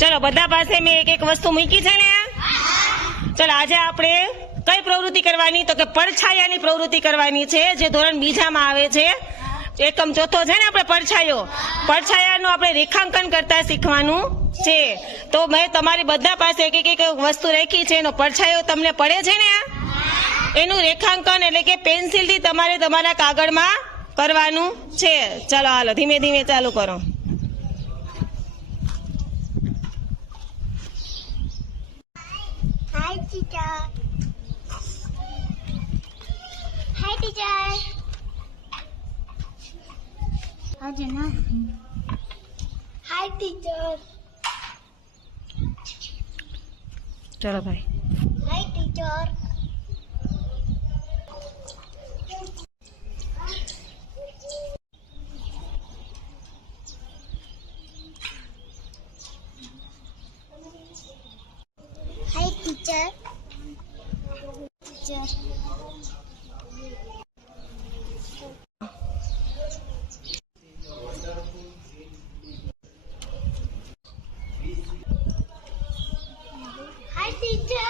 ચલો બધા પાસે મેં એક એક વસ્તુ મૂકી છે ને. ચલો આજે આપણે કઈ પ્રવૃત્તિ કરવાની તો કે પડછાયાની પ્રવૃત્તિ કરવાની છે, જે ધોરણ બીજામાં આવે છે. એકમ ચોથો છે ને આપણે પડછાયાનું આપણે રેખાંકન કરતા શીખવાનું છે. તો મેં તમારી બધા પાસે એક એક વસ્તુ રાખી છે, એનો પડછાયો તમને પડે છે ને. એનું રેખાંકન એટલે કે પેન્સિલથી તમારે તમારા કાગળમાં કરવાનું છે. ચાલો હાલો ધીમે ધીમે ચાલુ કરો. Hi, teacher. Hi, teacher. Hi, Jenna. Hi, teacher. ચલો ભાઈ. Hi, teacher. Hi, teacher. Teacher. Hi, teacher.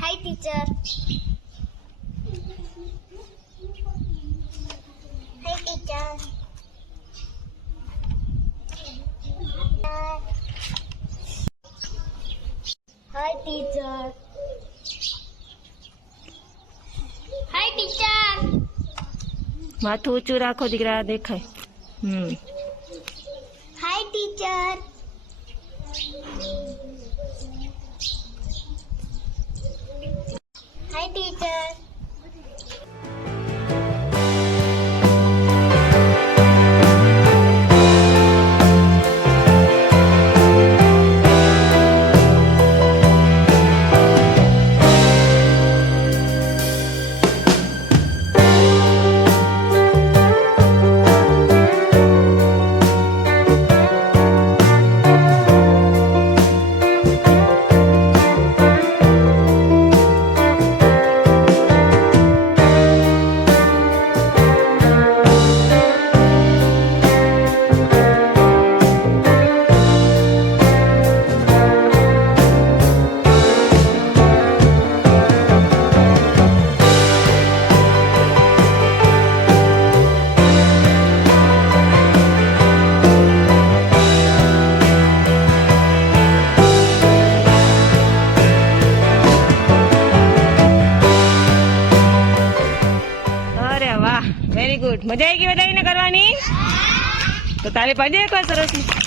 Hi, teacher. Hi, teacher. Hi, teacher. Hi, teacher. માથું ઊંચું રાખો દીકરા, દેખાય. Hi, teacher. Hi, teacher. Very good. મજા આવી ગઈ બધાને કરવાની? તો તારે પાડી એક વાર સરસ.